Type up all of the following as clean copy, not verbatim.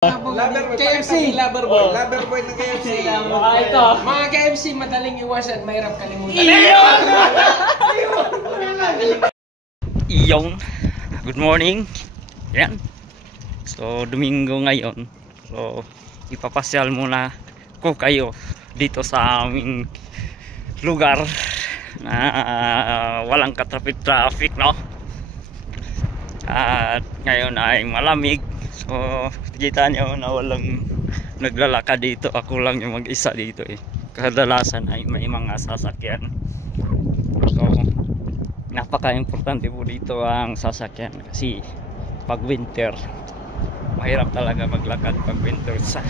KFC. Lover boy ng KFC. Ito. Mga KFC, madaling iwasan, mahirap kalimutan. Yung good morning. Yan. So Domingo ngayon. So ipapasyal muna ko kayo dito sa aming lugar na walang ka-traffic, no? At ngayon ay malamig. So kita nyo na walang naglalakad dito. Ako lang yung mag-isa dito eh. Kadalasan ay may mga sasakyan. So napaka-importante po dito ang sasakyan kasi pag winter mahirap talaga maglakad pag winter sa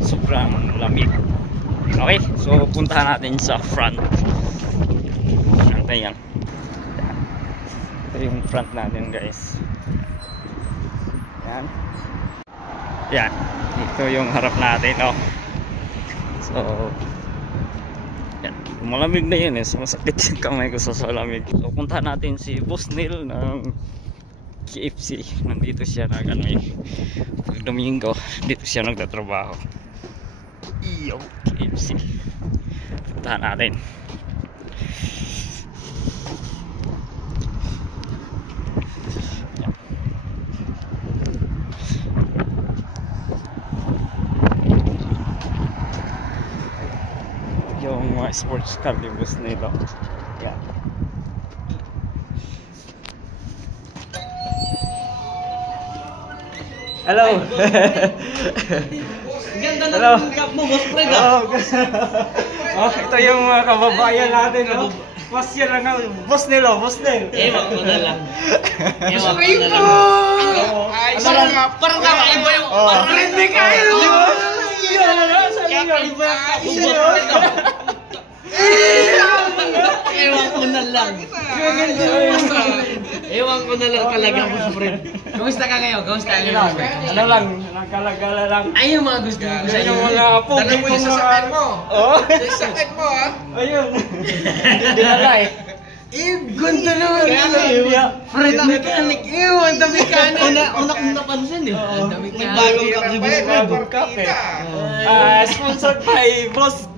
sobrang lamig. Okay, so puntahan natin sa front. Yan. Ito yung front natin, guys. Yan. Yan. Ito yung harap natin, oh. So yan. Malamig na yun eh. So, masakit yung kamay ko sa lamig. So puntahan natin si Boss Neil ng KFC. Nandito siya pag Domingo dito siya nagtatrabaho. Iyo, KFC. Puntahan natin. Yung sports car yung Boss nito. Yan. Hello. Ganda na ng cap mo, Boss Fred. Oh, ito yung mga kababayan natin. Boss yan lang nga. Boss Nilo, Boss Nil. Ewan ko na lang. Ewan ko na lang. Parang kakaiba yung... Parang hindi kayo. Kakaiba Ewan ko na lang. Ewan ko na lang talaga, Boss Fred. Kamusta ka ngayon? Kamusta ka ngayon? Ano lang, nagkalagala lang. Ay, yung mga gusto ko sa iyo. Yung mga pogi Dala mo yung sasakyan mo. Oh. Sasakyan mo, ha? Ayun. Dinala eh. Ganda naman. Fred mechanic. Ewan, the mechanic. Una kong napansin eh. May bagong cup si Boss Fred. Bagong cup eh. Sponsored by Boss.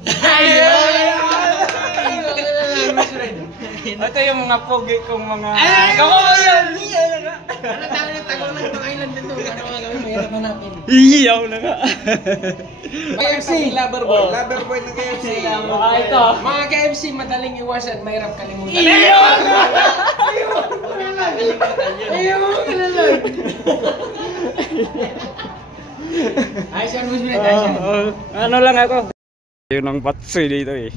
Ito yung mga pogi kong mga... Kawayan! Ano tayo na tagal lang itong island dito? Ano mga gawin? Mahirap na natin. Iyaw na nga. KFC. Lover boy ng KFC. Ito. Mga KFC, madaling iwasan, mahirap kalimutan. Ayaw ka na lang. Ayos yan, Boss Fred. Ano lang ako. Yun ang batsoy dito eh.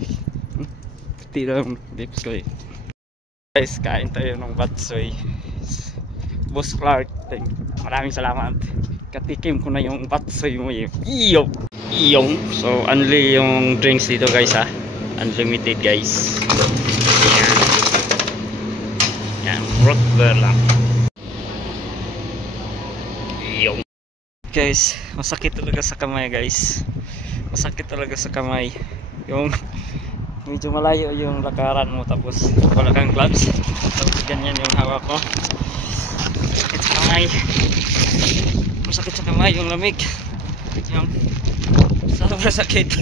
Pati lang lips ko eh. Guys, kain tayo ng batsoy. Boss Clark, maraming salamat. Katikim ko na yung batsoy mo eh. Iyo! So, only yung drinks dito guys ha. Unlimited guys. Yan, root beer lang. Iyo! Guys, masakit talaga sa kamay guys. Masakit talaga sa kamay. Yung medyo malayo yung lakaran mo tapos wala kang gloves. Tapos ganyan yung hawak ko. Masakit sa kamay. Masakit sa kamay yung lamig. Yung sobrang sakit.